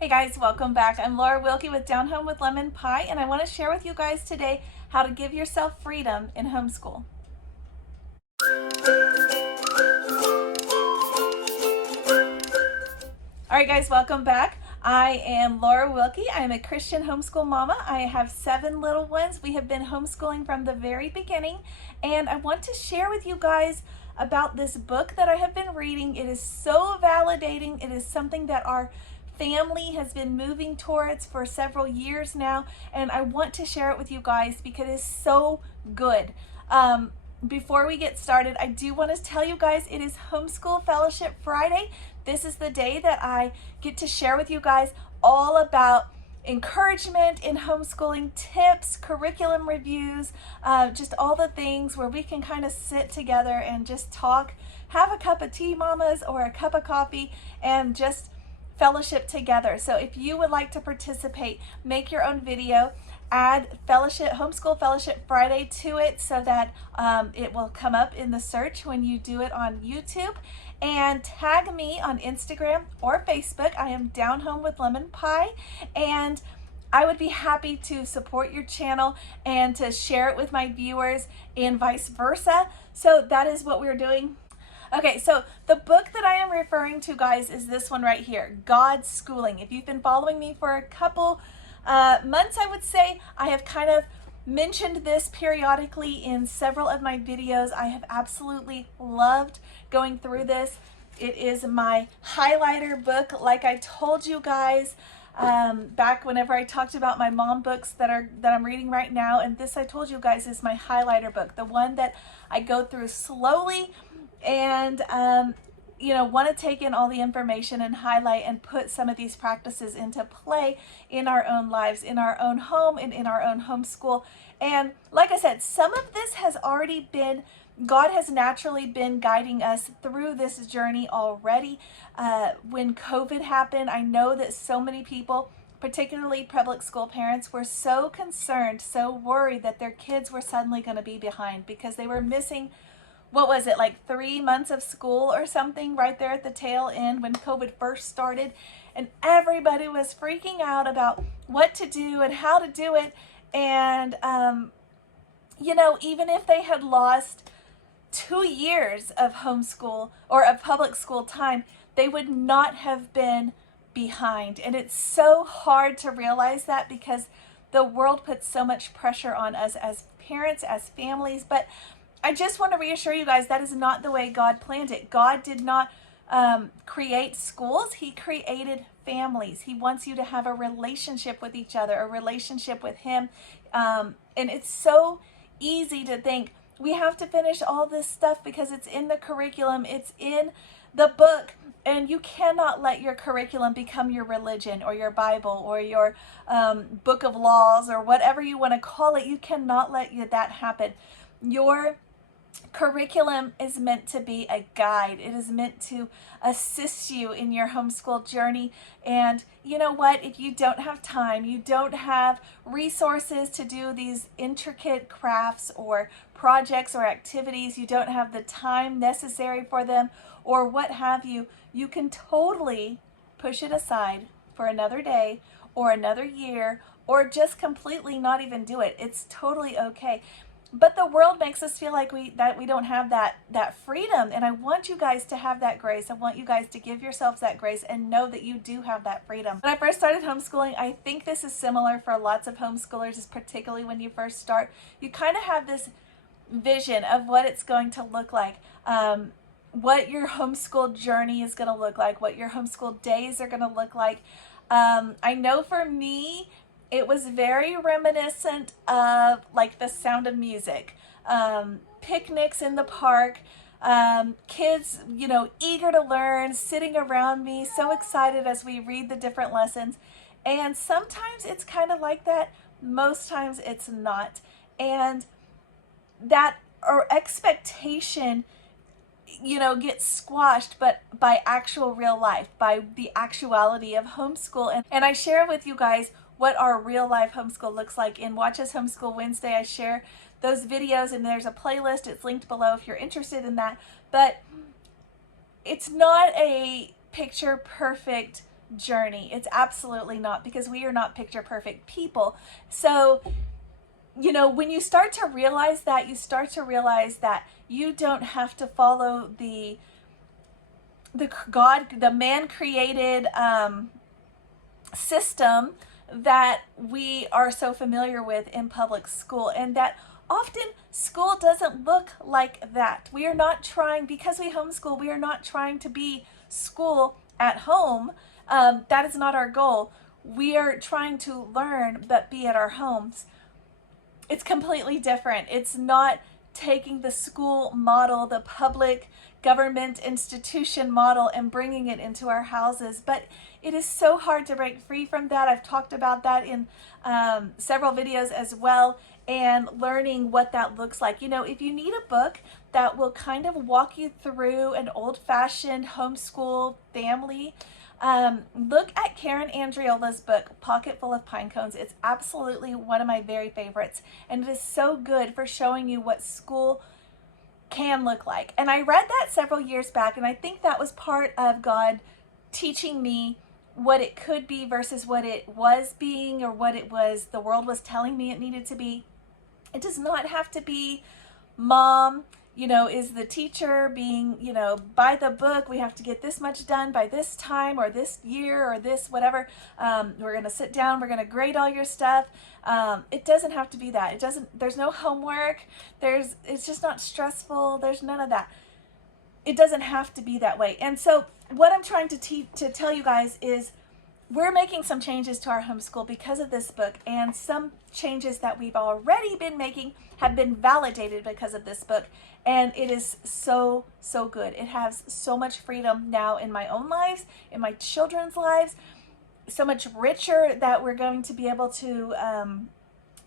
Hey guys, welcome back. I'm Laura Wilkie with Down Home with Lemon Pie, and I want to share with you guys today how to give yourself freedom in homeschool. All right guys, welcome back. I am Laura Wilkie. I am a Christian homeschool mama. I have 7 little ones. We have been homeschooling from the very beginning, and I want to share with you guys about this book that I have been reading. It is so validating. It is something that our family has been moving towards for several years now, and I want to share it with you guys because it is so good. Before we get started, I do want to tell you guys it is Homeschool Fellowship Friday. This is the day that I get to share with you guys all about encouragement in homeschooling, tips, curriculum reviews, just all the things where we can kind of sit together and just talk, have a cup of tea, mamas, or a cup of coffee, and just fellowship together. So if you would like to participate, make your own video, add Homeschool Fellowship Friday to it so that it will come up in the search when you do it on YouTube, and tag me on Instagram or Facebook. I am Down Home with Lemon Pie, and I would be happy to support your channel and to share it with my viewers and vice versa. So that is what we're doing. Okay, so the book that I am referring to, guys, is this one right here, Godschooling. If you've been following me for a couple months, I would say, I have kind of mentioned this periodically in several of my videos. I have absolutely loved going through this. It is my highlighter book, like I told you guys back whenever I talked about my mom books that I'm reading right now, and this, I told you guys, is my highlighter book, the one that I go through slowly and want to take in all the information and highlight and put some of these practices into play in our own lives, in our own home, and in our own homeschool. And like I said, some of this has already been, God has naturally been guiding us through this journey already. When COVID happened, I know that so many people, particularly public school parents, were so concerned, so worried that their kids were suddenly going to be behind because they were missing, what was it, like 3 months of school or something right there at the tail end when COVID first started, and everybody was freaking out about what to do and how to do it. And even if they had lost 2 years of homeschool or of public school time, they would not have been behind. And it's so hard to realize that because the world puts so much pressure on us as parents, as families. But I just want to reassure you guys that is not the way God planned it. God did not create schools. He created families. He wants you to have a relationship with each other, a relationship with Him. And it's so easy to think we have to finish all this stuff because it's in the curriculum, it's in the book, and you cannot let your curriculum become your religion or your Bible or your book of laws or whatever you want to call it. You cannot let that happen. Your curriculum is meant to be a guide. It is meant to assist you in your homeschool journey. And you know what? If you don't have time, you don't have resources to do these intricate crafts or projects or activities, you don't have the time necessary for them or what have you, you can totally push it aside for another day or another year or just completely not even do it. It's totally okay. But the world makes us feel like we don't have that freedom, and I want you guys to have that grace. I want you guys to give yourselves that grace and know that you do have that freedom. When I first started homeschooling, I think this is similar for lots of homeschoolers, particularly when you first start. You kind of have this vision of what it's going to look like, what your homeschool journey is going to look like, what your homeschool days are going to look like. I know for me, it was very reminiscent of like The Sound of Music, picnics in the park, kids, eager to learn, sitting around me, so excited as we read the different lessons. And sometimes it's kind of like that, most times it's not. And that or expectation gets squashed, but by actual real life, by the actuality of homeschool. And I share with you guys what our real life homeschool looks like in Watch Us Homeschool Wednesday. I share those videos and there's a playlist. It's linked below if you're interested in that. But it's not a picture perfect journey. It's absolutely not, because we are not picture perfect people. So, you know, when you start to realize that, you start to realize that you don't have to follow the man created system that we are so familiar with in public school, and that often school doesn't look like that. We are not trying, because we homeschool, we are not trying to be school at home. That is not our goal. We are trying to learn but be at our homes. It's completely different. It's not taking the school model, the public government institution model, and bringing it into our houses. But it is so hard to break free from that. I've talked about that in several videos as well, and learning what that looks like. You know, if you need a book that will kind of walk you through an old-fashioned homeschool family, look at Karen Andreola's book, Pocket Full of Pine Cones. It's absolutely one of my very favorites, and it is so good for showing you what school can look like. And I read that several years back, and I think that was part of God teaching me what it could be versus what it was being, or what it was the world was telling me it needed to be. It does not have to be mom, you know, is the teacher being, you know, by the book, we have to get this much done by this time, or this year, or this whatever. We're going to sit down, we're going to grade all your stuff. It doesn't have to be that. It doesn't, there's no homework. It's just not stressful. There's none of that. It doesn't have to be that way. And so what I'm trying to tell you guys is, we're making some changes to our homeschool because of this book, and some changes that we've already been making have been validated because of this book, and it is so, so good. It has so much freedom now in my own lives, in my children's lives, so much richer that we're going to be able to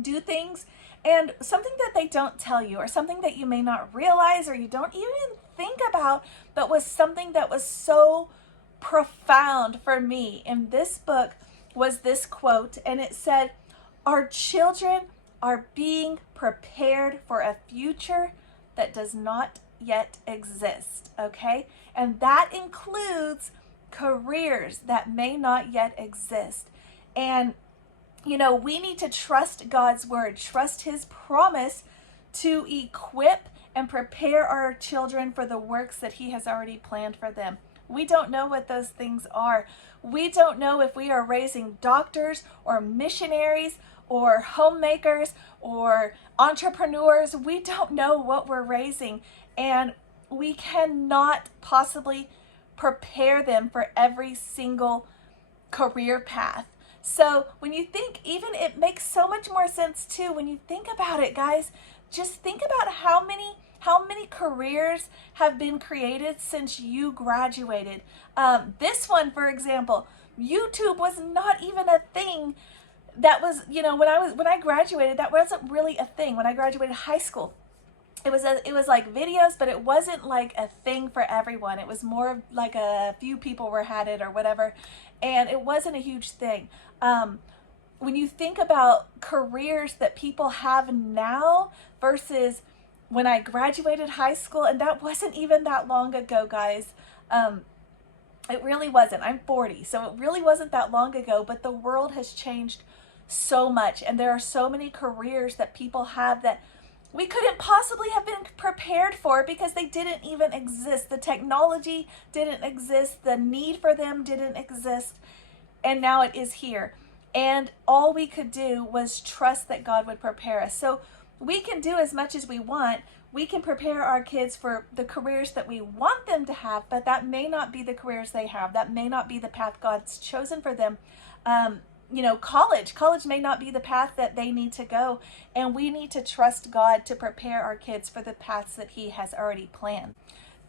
do things. And something that they don't tell you, or something that you may not realize, or you don't even think about, but was something that was so profound for me in this book, was this quote, and it said, "Our children are being prepared for a future that does not yet exist." Okay? And that includes careers that may not yet exist. And you know, we need to trust God's word, trust his promise to equip and prepare our children for the works that he has already planned for them. We don't know what those things are. We don't know if we are raising doctors or missionaries or homemakers or entrepreneurs. We don't know what we're raising, and we cannot possibly prepare them for every single career path. So when you think, even it makes so much more sense too, when you think about it, guys, just think about how many careers have been created since you graduated. This one, for example, YouTube was not even a thing. That was, you know, when I graduated, that wasn't really a thing. When I graduated high school, it was like videos, but it wasn't like a thing for everyone. It was more of like a few people had it or whatever, and it wasn't a huge thing. When you think about careers that people have now versus when I graduated high school, and that wasn't even that long ago, guys. It really wasn't. I'm 40, so it really wasn't that long ago, but the world has changed so much, and there are so many careers that people have that we couldn't possibly have been prepared for because they didn't even exist. The technology didn't exist. The need for them didn't exist. And now it is here. And all we could do was trust that God would prepare us. So we can do as much as we want. We can prepare our kids for the careers that we want them to have, but that may not be the careers they have. That may not be the path God's chosen for them. You know, college may not be the path that they need to go, and we need to trust God to prepare our kids for the paths that he has already planned.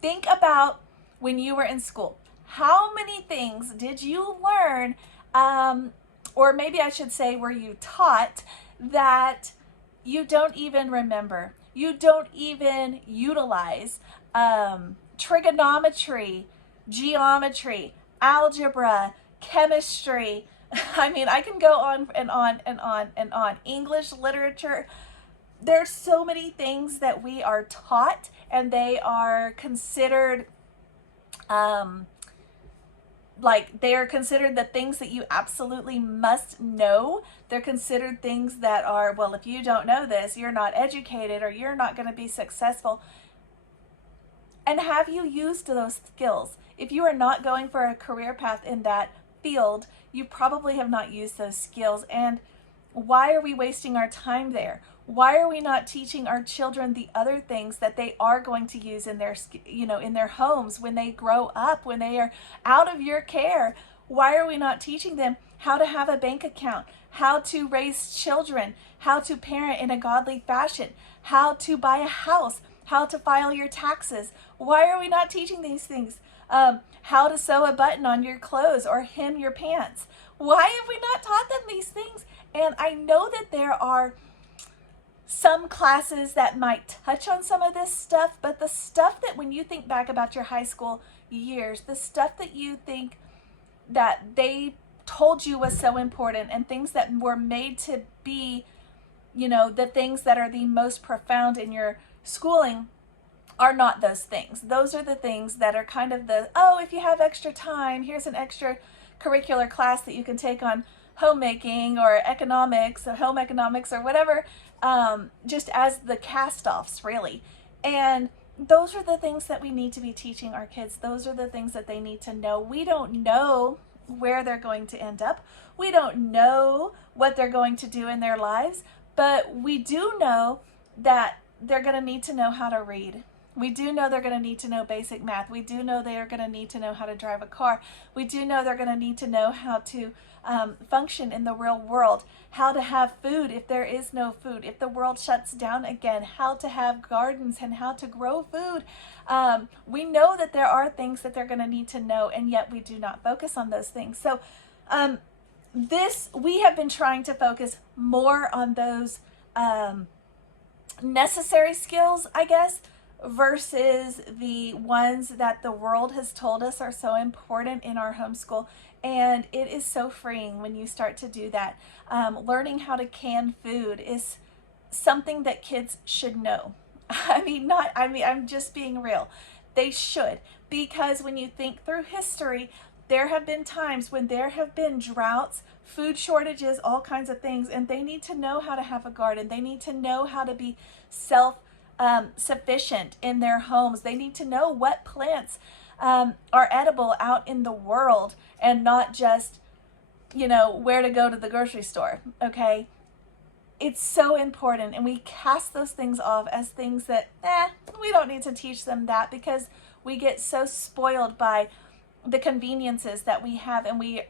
Think about when you were in school. How many things did you learn, or maybe I should say, were you taught that you don't even remember? You don't even utilize. Trigonometry, geometry, algebra, chemistry. I mean, I can go on and on and on and on. English, literature. There's so many things that we are taught, and they are considered like they are considered the things that you absolutely must know. They're considered things that are, well, if you don't know this, you're not educated or you're not going to be successful. And have you used those skills? If you are not going for a career path in that field, you probably have not used those skills. And why are we wasting our time there? Why are we not teaching our children the other things that they are going to use in their, in their homes when they grow up, when they are out of your care? Why are we not teaching them how to have a bank account, how to raise children, how to parent in a godly fashion, how to buy a house, how to file your taxes? Why are we not teaching these things? How to sew a button on your clothes or hem your pants? Why have we not taught them these things? And I know that there are some classes that might touch on some of this stuff, but the stuff that when you think back about your high school years, the stuff that you think that they told you was so important and things that were made to be, the things that are the most profound in your schooling are not those things. Those are the things that are kind of the, oh, if you have extra time, here's an extra curricular class that you can take on homemaking or economics or home economics or whatever, just as the cast-offs, really. And those are the things that we need to be teaching our kids. Those are the things that they need to know. We don't know where they're going to end up. We don't know what they're going to do in their lives, but we do know that they're going to need to know how to read. We do know they're going to need to know basic math. We do know they are going to need to know how to drive a car. We do know they're going to need to know how to function in the real world, how to have food if there is no food, if the world shuts down again, how to have gardens and how to grow food. We know that there are things that they're going to need to know, and yet we do not focus on those things. So we have been trying to focus more on those necessary skills, I guess, versus the ones that the world has told us are so important in our homeschool. And it is so freeing when you start to do that. Learning how to can food is something that kids should know. I'm just being real. They should, because when you think through history, there have been times when there have been droughts, food shortages, all kinds of things, and they need to know how to have a garden. They need to know how to be sufficient in their homes. They need to know what plants are edible out in the world and not just, where to go to the grocery store, okay? It's so important, and we cast those things off as things that, we don't need to teach them that, because we get so spoiled by the conveniences that we have, and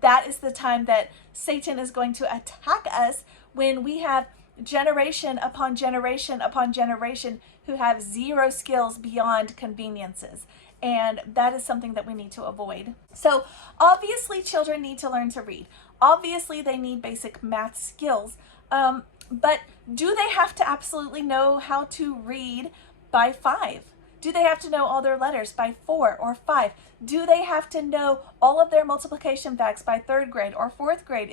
that is the time that Satan is going to attack us, when we have generation upon generation upon generation who have zero skills beyond conveniences. And that is something that we need to avoid. So obviously children need to learn to read. Obviously they need basic math skills. But do they have to absolutely know how to read by 5? Do they have to know all their letters by 4 or 5? Do they have to know all of their multiplication facts by 3rd grade or 4th grade?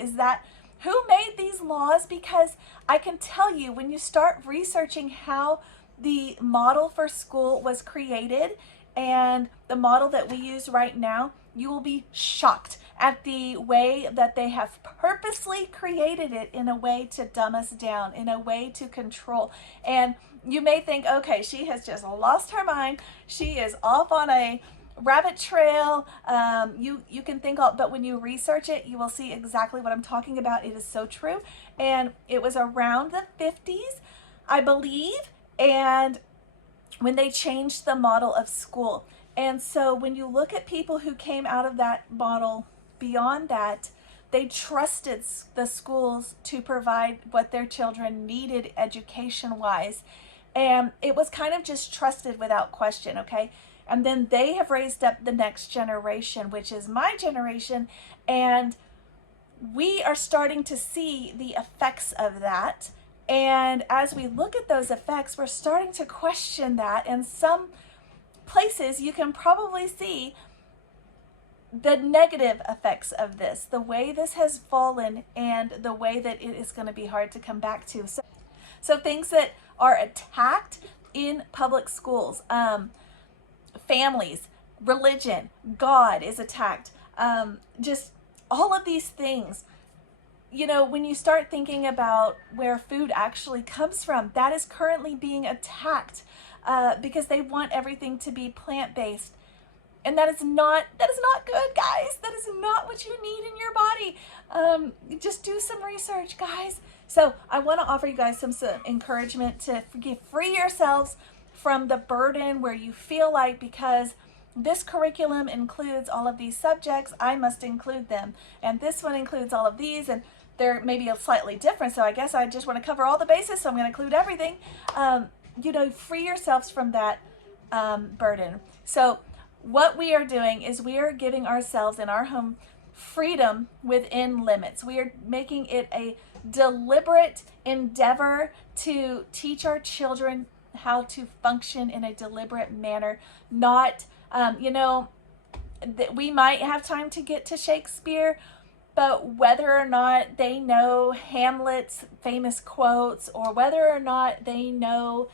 Who made these laws? Because I can tell you, when you start researching how the model for school was created and the model that we use right now, you will be shocked at the way that they have purposely created it in a way to dumb us down, in a way to control. And you may think, okay, she has just lost her mind. She is off on a rabbit trail. You can think, but when you research it, you will see exactly what I'm talking about. It is so true. And it was around the 50s, I believe, and when they changed the model of school. And so when you look at people who came out of that model beyond that, they trusted the schools to provide what their children needed education-wise. And it was kind of just trusted without question, okay? And then they have raised up the next generation, which is my generation, and we are starting to see the effects of that. And as we look at those effects, we're starting to question that. And some places you can probably see the negative effects of this, the way this has fallen and the way that it is going to be hard to come back to. So things that are attacked in public schools, families, religion, God is attacked. Just all of these things. You know, when you start thinking about where food actually comes from, that is currently being attacked because they want everything to be plant-based. And that is not good, guys. That is not what you need in your body. Just do some research, guys. So I want to offer you guys some encouragement to free yourselves from the burden where you feel like, because this curriculum includes all of these subjects, I must include them. And this one includes all of these, and they're maybe slightly different. So I guess I just want to cover all the bases, so I'm going to include everything. You know, free yourselves from that burden. So what we are doing is we are giving ourselves in our home freedom within limits. We are making it a deliberate endeavor to teach our children how to function in a deliberate manner. Not, you know, that we might have time to get to Shakespeare, but whether or not they know Hamlet's famous quotes, or whether or not they know,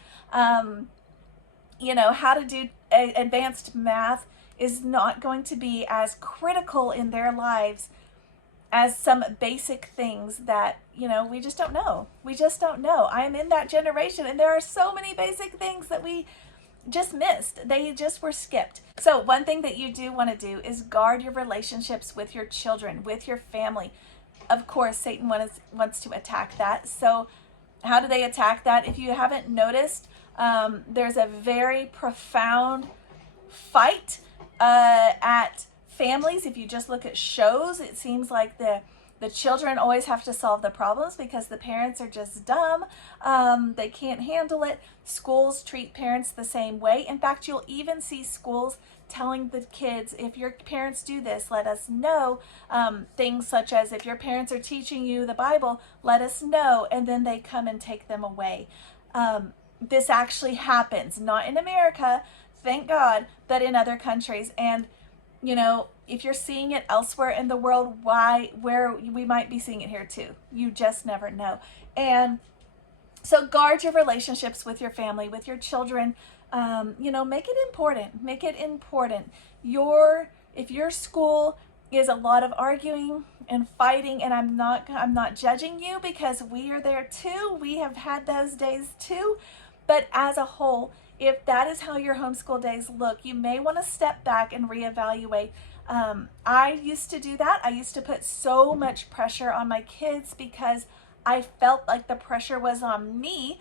you know, how to do advanced math, is not going to be as critical in their lives as some basic things that, you know, we just don't know. We just don't know. I'm in that generation, and there are so many basic things that we just missed. They just were skipped. So one thing that you do want to do is guard your relationships with your children, with your family. Of course, Satan wants to attack that. So how do they attack that? If you haven't noticed, there's a very profound fight at families. If you just look at shows, it seems like the children always have to solve the problems because the parents are just dumb. They can't handle it. Schools treat parents the same way. In fact, you'll even see schools telling the kids, if your parents do this, let us know. Things such as, if your parents are teaching you the Bible, let us know. And then they come and take them away. This actually happens, not in America, thank God, but in other countries. And, you know, if you're seeing it elsewhere in the world, where we might be seeing it here too. You just never know. And so guard your relationships with your family, with your children. You know, make it important. Make it important. If your school is a lot of arguing and fighting, and I'm not judging you, because we are there too. We have had those days too. But as a whole, if that is how your homeschool days look, you may want to step back and reevaluate. I used to do that. I used to put so much pressure on my kids because I felt like the pressure was on me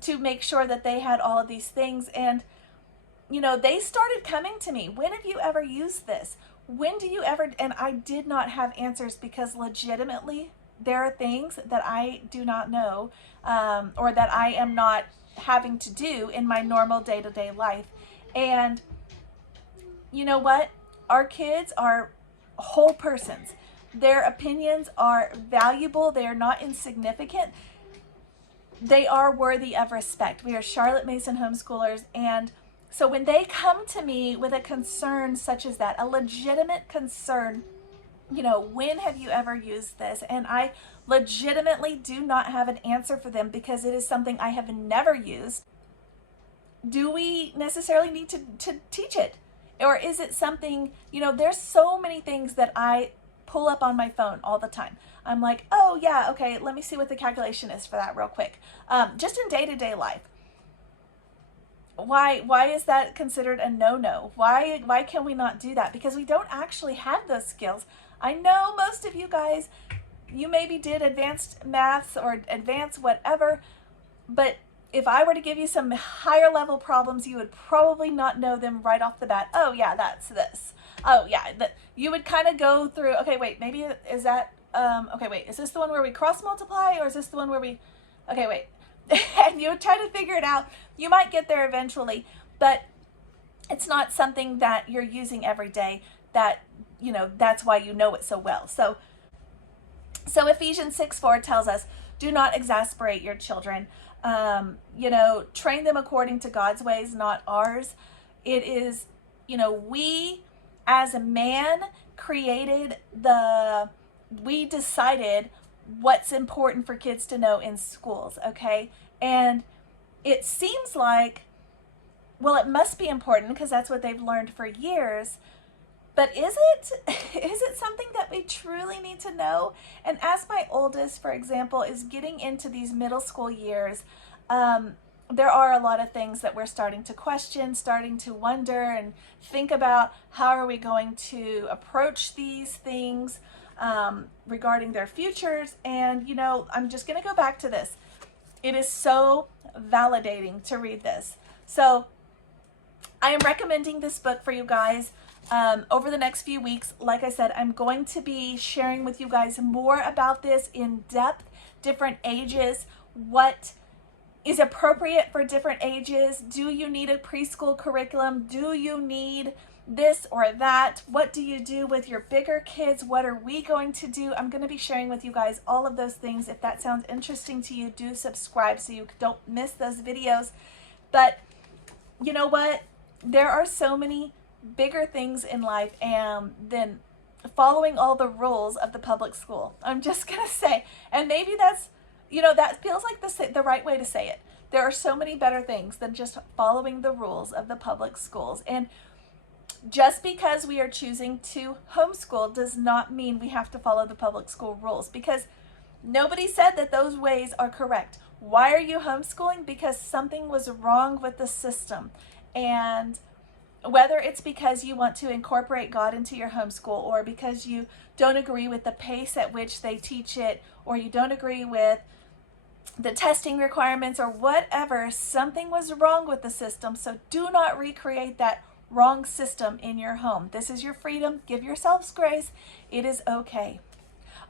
to make sure that they had all of these things. And, you know, they started coming to me. When have you ever used this? When do you ever? And I did not have answers, because legitimately there are things that I do not know, or that I am not having to do in my normal day-to-day life. And you know what? Our kids are whole persons. Their opinions are valuable. They are not insignificant. They are worthy of respect. We are Charlotte Mason homeschoolers, and so when they come to me with a concern such as that, a legitimate concern, you know, when have you ever used this? And I legitimately do not have an answer for them because it is something I have never used. Do we necessarily need to teach it? Or is it something, you know, there's so many things that I pull up on my phone all the time. I'm like, oh yeah, okay, let me see what the calculation is for that real quick. Just in day-to-day life. Why is that considered a no-no? Why can we not do that? Because we don't actually have those skills. I know most of you guys, you maybe did advanced maths or advanced whatever, but if I were to give you some higher level problems, you would probably not know them right off the bat. Oh yeah, that's this. Oh yeah, you would kind of go through, okay, wait, maybe is that, okay, wait, is this the one where we cross multiply, or is this the one where we, okay, wait. And you would try to figure it out. You might get there eventually, but it's not something that you're using every day, that, you know, that's why you know it so well. So Ephesians 6:4 tells us, do not exasperate your children. You know, train them according to God's ways, not ours. It is, you know, we as a man we decided what's important for kids to know in schools, okay? And it seems like well, it must be important because that's what they've learned for years. But is it something that we truly need to know? And as my oldest, for example, is getting into these middle school years, there are a lot of things that we're starting to question, starting to wonder and think about how are we going to approach these things regarding their futures. And, you know, I'm just going to go back to this. It is so validating to read this. So I am recommending this book for you guys. Over the next few weeks, like I said, I'm going to be sharing with you guys more about this in depth, different ages, what is appropriate for different ages. Do you need a preschool curriculum? Do you need this or that? What do you do with your bigger kids? What are we going to do? I'm going to be sharing with you guys all of those things. If that sounds interesting to you, do subscribe so you don't miss those videos. But you know what? There are so many bigger things in life than following all the rules of the public school. I'm just going to say, and maybe that's, you know, that feels like the right way to say it. There are so many better things than just following the rules of the public schools. And just because we are choosing to homeschool does not mean we have to follow the public school rules, because nobody said that those ways are correct. Why are you homeschooling? Because something was wrong with the system. And whether it's because you want to incorporate God into your homeschool, or because you don't agree with the pace at which they teach it, or you don't agree with the testing requirements, or whatever, something was wrong with the system. So do not recreate that wrong system in your home. This is your freedom. Give yourselves grace. It is okay.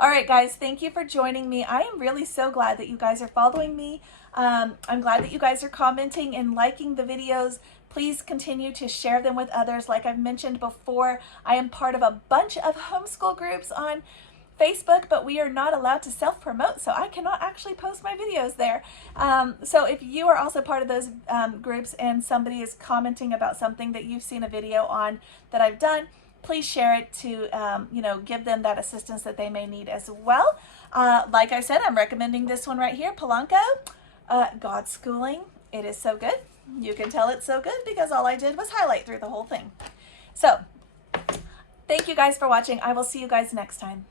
All right, guys, thank you for joining me. I am really so glad that you guys are following me. I'm glad that you guys are commenting and liking the videos. Please continue to share them with others. Like I've mentioned before, I am part of a bunch of homeschool groups on Facebook, but we are not allowed to self-promote, so I cannot actually post my videos there. So if you are also part of those groups and somebody is commenting about something that you've seen a video on that I've done, please share it to, you know, give them that assistance that they may need as well. Like I said, I'm recommending this one right here, Polanco, Godschooling. It is so good. You can tell it's so good because all I did was highlight through the whole thing. So thank you guys for watching. I will see you guys next time.